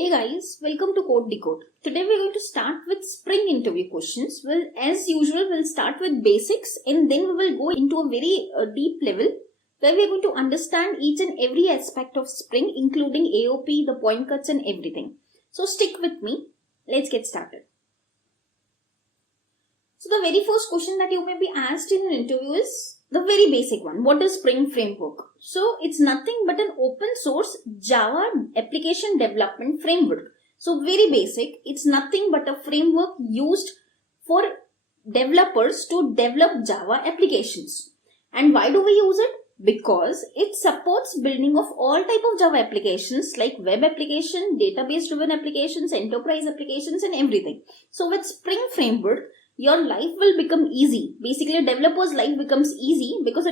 Hey guys, welcome to Code Decode. Today we're going to start with Spring interview questions. Well, as usual, we'll start with basics and then we will go into a very deep level where we're going to understand each and every aspect of Spring, including AOP, the point cuts and everything. So stick with me. Let's get started. So the very first question that you may be asked in an interview is the very basic one. What is Spring Framework? So it's nothing but an open source Java application development framework. So very basic. It's nothing but a framework used for developers to develop Java applications. And why do we use it? Because it supports building of all type of Java applications like web application, database driven applications, enterprise applications and everything. So with Spring Framework, your life will become easy. Basically, a developer's life becomes easy because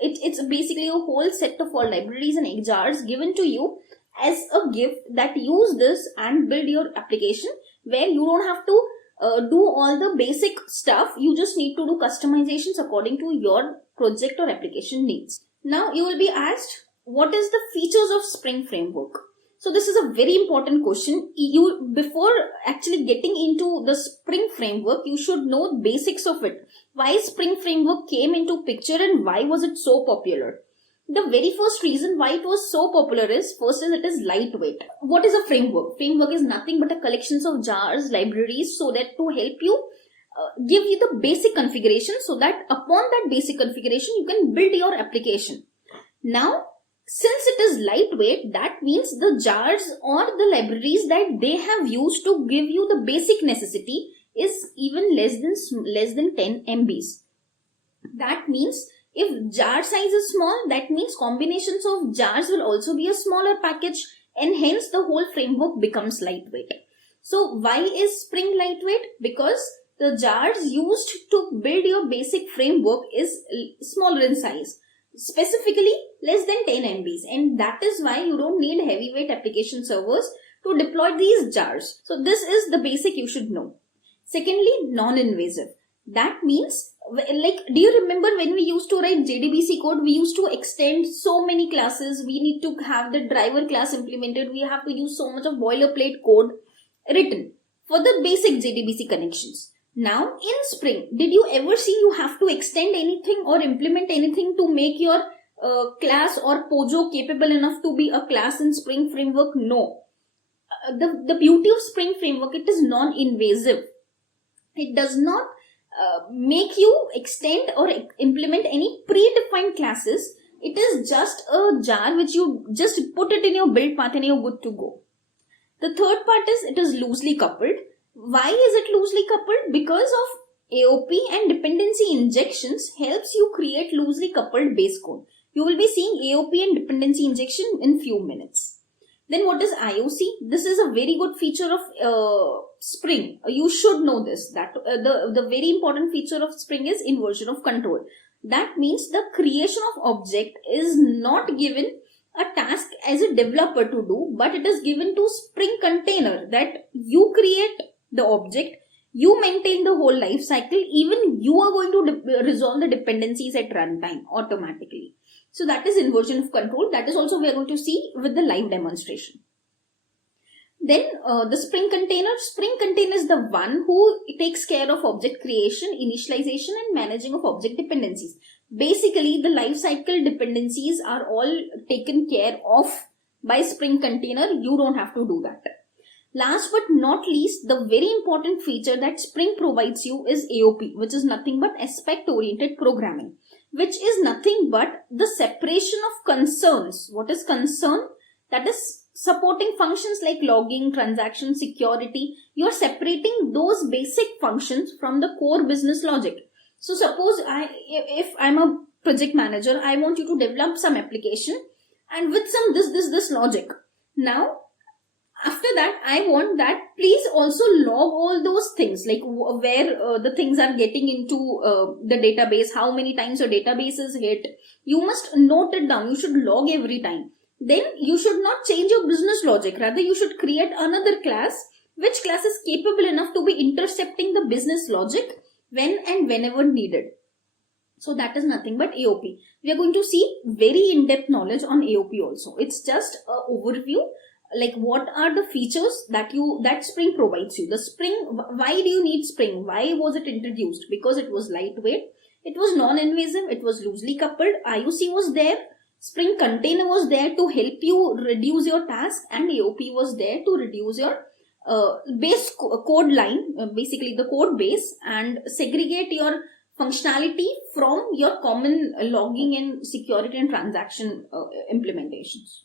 it's basically a whole set of all libraries and jars given to you as a gift that use this and build your application where you don't have to do all the basic stuff. You just need to do customizations according to your project or application needs. Now, you will be asked, what is the features of Spring Framework? So this is a very important question. Before actually getting into the Spring Framework, you should know basics of it. Why Spring Framework came into picture and why was it so popular? The very first reason why it was so popular is, first is it is lightweight. What is a framework? Framework is nothing but a collections of jars, libraries, so that to help you give you the basic configuration, so that upon that basic configuration you can build your application. Now, since it is lightweight, that means the jars or the libraries that they have used to give you the basic necessity is even less than 10 MBs. That means if jar size is small, that means combinations of jars will also be a smaller package and hence the whole framework becomes lightweight. So why is Spring lightweight? Because the jars used to build your basic framework is smaller in size. Specifically less than 10 MBs, and that is why you don't need heavyweight application servers to deploy these jars. So this is the basic you should know. Secondly, non-invasive. That means, like, do you remember when we used to write JDBC code, we used to extend so many classes, we need to have the driver class implemented, we have to use so much of boilerplate code written for the basic JDBC connections. Now, in Spring, did you ever see you have to extend anything or implement anything to make your class or Pojo capable enough to be a class in Spring Framework? No. The beauty of Spring Framework, it is non-invasive. It does not make you extend or implement any predefined classes. It is just a jar which you just put it in your build path and you're good to go. The third part is it is loosely coupled. Why is it loosely coupled? Because of AOP and dependency injections helps you create loosely coupled base code. You will be seeing AOP and dependency injection in few minutes. Then what is IOC? This is a very good feature of Spring. You should know this. That the very important feature of Spring is inversion of control. That means the creation of object is not given a task as a developer to do, but it is given to Spring container that you create the object, you maintain the whole life cycle, even you are going to resolve the dependencies at runtime automatically. So that is inversion of control. That is also we are going to see with the live demonstration. Then the Spring container is the one who takes care of object creation, initialization and managing of object dependencies. Basically, the life cycle dependencies are all taken care of by Spring container. You don't have to do that. Last but not least, the very important feature that Spring provides you is AOP, which is nothing but aspect-oriented programming, which is nothing but the separation of concerns. What is concern? That is supporting functions like logging, transaction, security. You are separating those basic functions from the core business logic. So suppose if I'm a project manager, I want you to develop some application and with some this logic. Now, after that, I want that please also log all those things, like where the things are getting into the database, how many times your database is hit. You must note it down. You should log every time. Then you should not change your business logic. Rather, you should create another class, which class is capable enough to be intercepting the business logic when and whenever needed. So that is nothing but AOP. We are going to see very in-depth knowledge on AOP also. It's just an overview. like what are the features that Spring provides you. The Spring, why do you need Spring? Why was it introduced? Because it was lightweight, it was non-invasive, it was loosely coupled, IOC was there, Spring Container was there to help you reduce your task, and AOP was there to reduce your base code line, basically the code base, and segregate your functionality from your common logging and security and transaction implementations.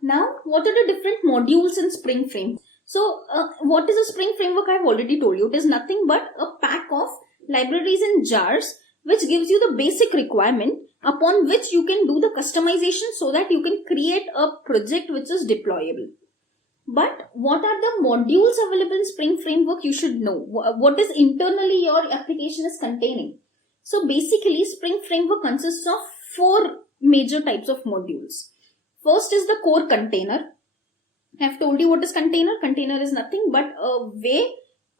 Now, what are the different modules in Spring Framework? So, what is a Spring Framework? I've already told you. It is nothing but a pack of libraries and jars which gives you the basic requirement upon which you can do the customization so that you can create a project which is deployable. But what are the modules available in Spring Framework? You should know. What is internally your application is containing. So basically, Spring Framework consists of 4 major types of modules. First is the core container. I've told you what is container. Container is nothing but a way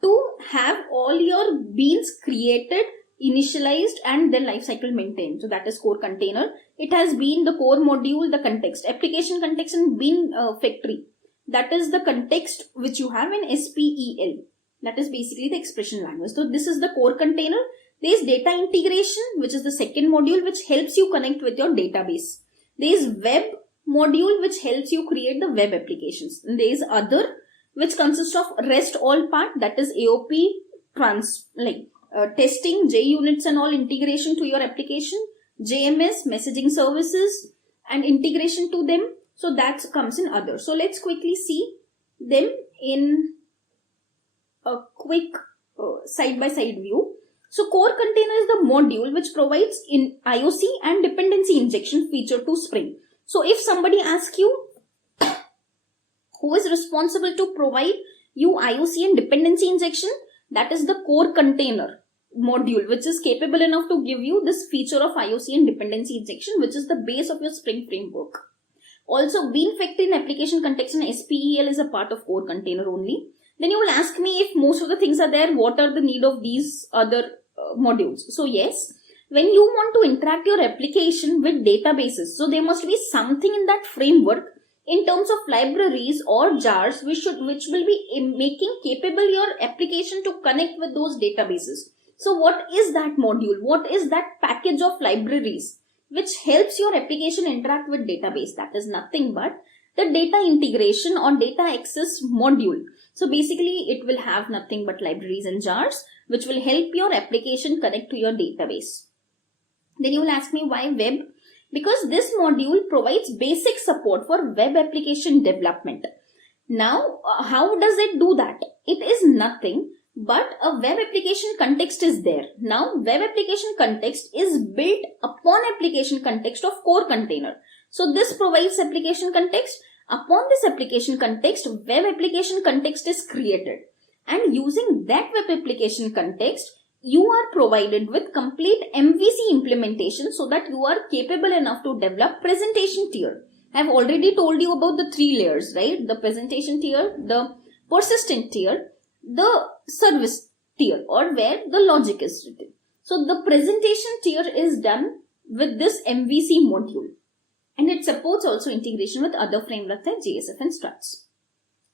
to have all your beans created, initialized, and then lifecycle maintained. So that is core container. It has been the core module, the context, application context, and bean factory. That is the context which you have in SPEL. That is basically the expression language. So this is the core container. There is data integration, which is the second module, which helps you connect with your database. There is web module, which helps you create the web applications. And there is other, which consists of REST all part, that is AOP, testing, JUnits and all integration to your application, JMS, messaging services, and integration to them. So that comes in other. So let's quickly see them in a quick side-by-side view. So core container is the module which provides in IOC and dependency injection feature to Spring. So if somebody asks you who is responsible to provide you IOC and dependency injection, that is the core container module, which is capable enough to give you this feature of IOC and dependency injection, which is the base of your Spring Framework. Also, bean factory and application context and SPEL is a part of core container only. Then you will ask me, if most of the things are there, what are the need of these other modules? So yes, when you want to interact your application with databases, so there must be something in that framework in terms of libraries or jars which will be making capable your application to connect with those databases. So what is that module? What is that package of libraries which helps your application interact with database? That is nothing but the data integration or data access module. So basically it will have nothing but libraries and jars which will help your application connect to your database. Then you will ask me, why web? Because this module provides basic support for web application development. Now, how does it do that? It is nothing but a web application context is there. Now, web application context is built upon application context of core container. So this provides application context. Upon this application context, web application context is created. And using that web application context, you are provided with complete MVC implementation so that you are capable enough to develop presentation tier. I have already told you about the 3 layers, right? The presentation tier, the persistent tier, the service tier, or where the logic is written. So the presentation tier is done with this MVC module, and it supports also integration with other frameworks like JSF and Struts.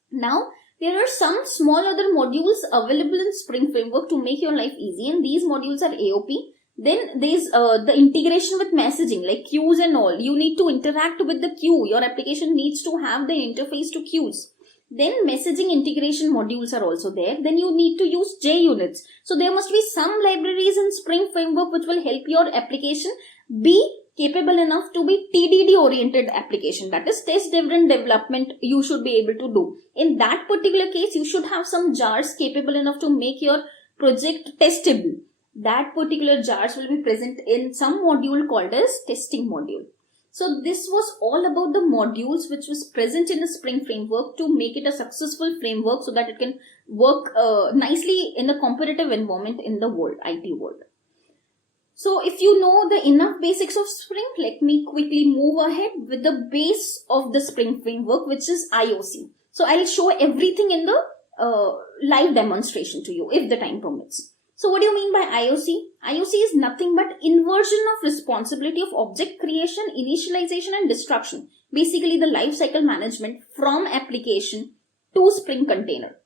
Now, there are some small other modules available in Spring Framework to make your life easy, and these modules are AOP. Then there is the integration with messaging like queues and all. You need to interact with the queue. Your application needs to have the interface to queues. Then messaging integration modules are also there. Then you need to use JUnits. So there must be some libraries in Spring Framework which will help your application be capable enough to be TDD oriented application. That is test driven development you should be able to do. In that particular case, you should have some jars capable enough to make your project testable. That particular jars will be present in some module called as testing module. So this was all about the modules which was present in the Spring Framework to make it a successful framework so that it can work nicely in a competitive environment in the world, IT world. So if you know the enough basics of Spring, let me quickly move ahead with the base of the Spring Framework, which is IOC. So I'll show everything in the live demonstration to you if the time permits. So what do you mean by IOC? IOC is nothing but inversion of responsibility of object creation, initialization and destruction. basically the life cycle management from application to Spring container.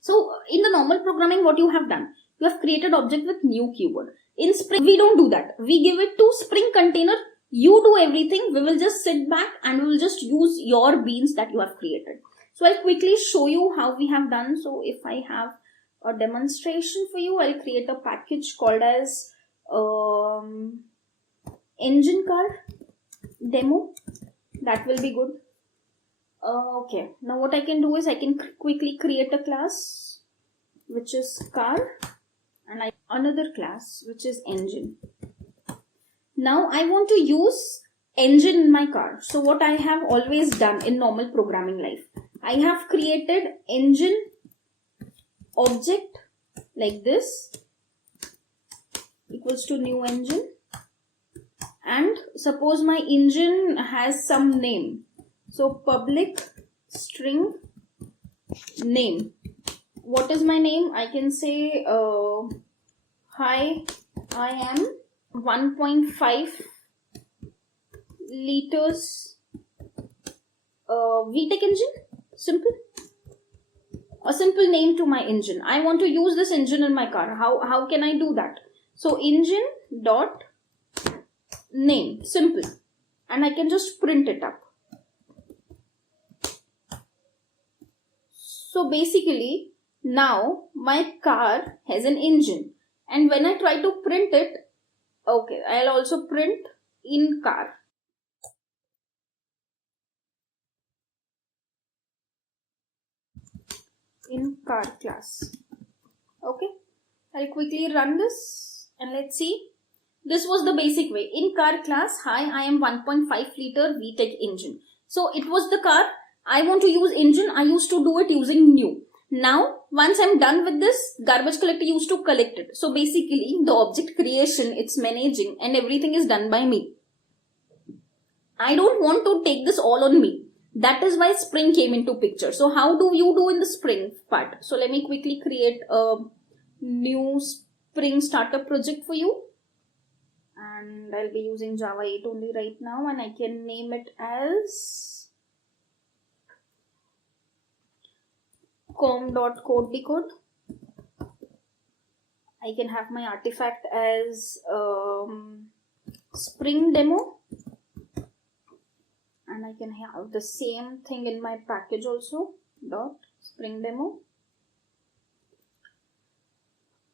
So in the normal programming, what you have done, you have created object with new keyword. In Spring, we don't do that. We give it to Spring container. You do everything. We will just sit back and we will just use your beans that you have created. So I'll quickly show you how we have done. So if I have a demonstration for you, I'll create a package called as engine car demo. That will be good. Okay, now what I can do is I can quickly create a class which is car and another class which is engine. Now I want to use engine in my car. So what I have always done in normal programming life, I have created engine object like this equals to new engine, and suppose my engine has some name. So public string name. What is my name? I can say hi, I am 1.5 liters VTEC engine. Simple. A simple name to my engine. I want to use this engine in my car. How can I do that? So engine dot name. Simple. And I can just print it up. So basically, now my car has an engine, and when I try to print it, okay, I'll also print in car. In car class. Okay, I'll quickly run this and let's see. This was the basic way. In car class, hi, I am 1.5 liter VTEC engine. So it was the car. I want to use engine. I used to do it using new. Now, once I'm done with this, garbage collector used to collect it. So basically, the object creation, its managing and everything is done by me. I don't want to take this all on me. That is why Spring came into picture. So how do you do in the Spring part? So let me quickly create a new Spring startup project for you. And I'll be using Java 8 only right now, and I can name it as com.codedecode. I can have my artifact as Spring demo, and I can have the same thing in my package also, dot Spring demo.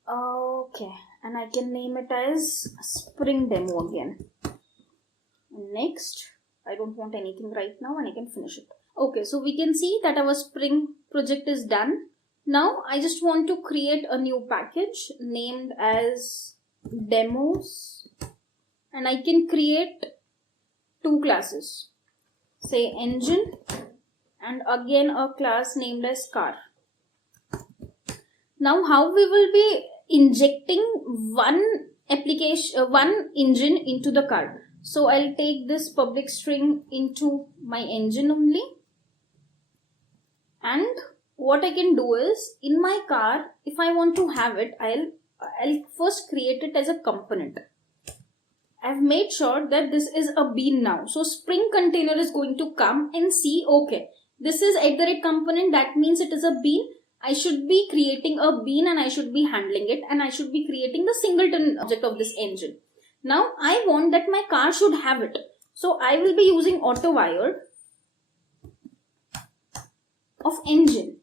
Okay, and I can name it as Spring demo again. Next, I don't want anything right now, and I can finish it. Okay, so we can see that our Spring project is done. Now I just want to create a new package named as demos, and I can create two classes, say engine and again a class named as car. Now how we will be injecting one application, one engine into the car. So I'll take this public string into my engine only. And what I can do is, in my car, if I want to have it, I'll first create it as a component. I've made sure that this is a bean now. So Spring container is going to come and see, okay, this is @, component. That means it is a bean. I should be creating a bean and I should be handling it, and I should be creating the singleton object of this engine. Now I want that my car should have it. So I will be using AutoWire of engine,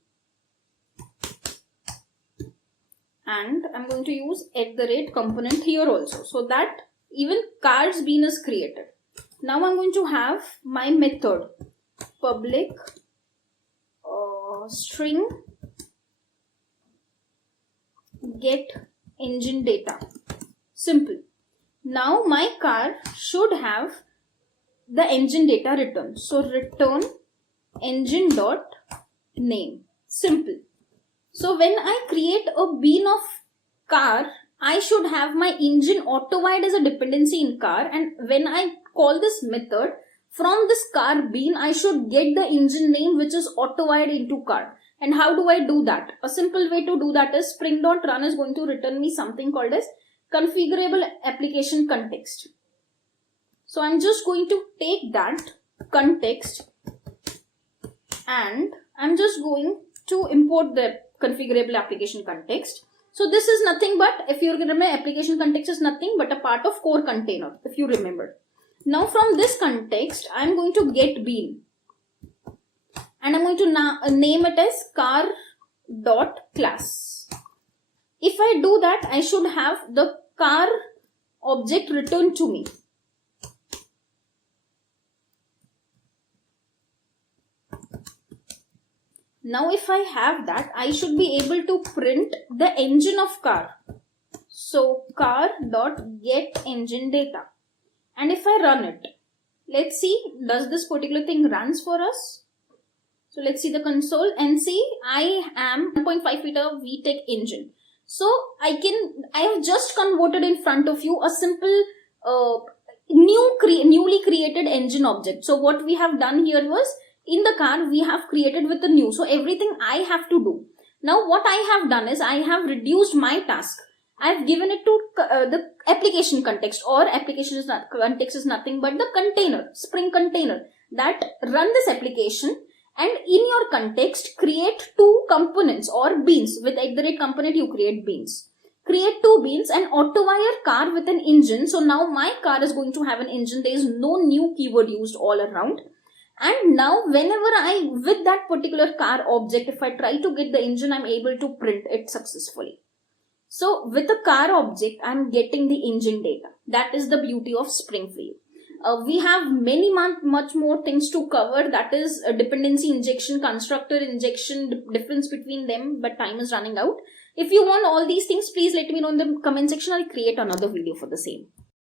and I'm going to use @ component here also, so that even car's bean is created. Now I'm going to have my method public string get engine data. Simple. Now my car should have the engine data returned. So return engine dot name. Simple. So when I create a bean of car, I should have my engine AutoWired as a dependency in car, and when I call this method from this car bean, I should get the engine name which is AutoWired into car. And how do I do that? A simple way to do that is spring.run is going to return me something called as configurable application context. So I'm just going to take that context, and I'm just going to import the configurable application context. So this is nothing but, if you remember, application context is nothing but a part of core container, if you remember. Now from this context, I'm going to get bean, and I'm going to name it as car.class. If I do that, I should have the car object returned to me. Now if I have that, I should be able to print the engine of car. So car.getEngineData. And if I run it, let's see, does this particular thing runs for us? So let's see the console and see, I am 1.5 liter VTEC engine. So I have just converted in front of you a simple newly created engine object. So what we have done here was, in the car we have created with the new. So everything I have to do. Now what I have done is, I have reduced my task. I have given it to the application context, or application context is nothing but the container, Spring container that run this application. And in your context, create two components or beans. With @component, you create beans. Create two beans and auto-wire car with an engine. So now my car is going to have an engine. There is no new keyword used all around. And now whenever with that particular car object, if I try to get the engine, I'm able to print it successfully. So with the car object, I'm getting the engine data. That is the beauty of Spring for you. We have much more things to cover. That is dependency injection, constructor injection, difference between them, but time is running out. If you want all these things, please let me know in the comment section. I'll create another video for the same.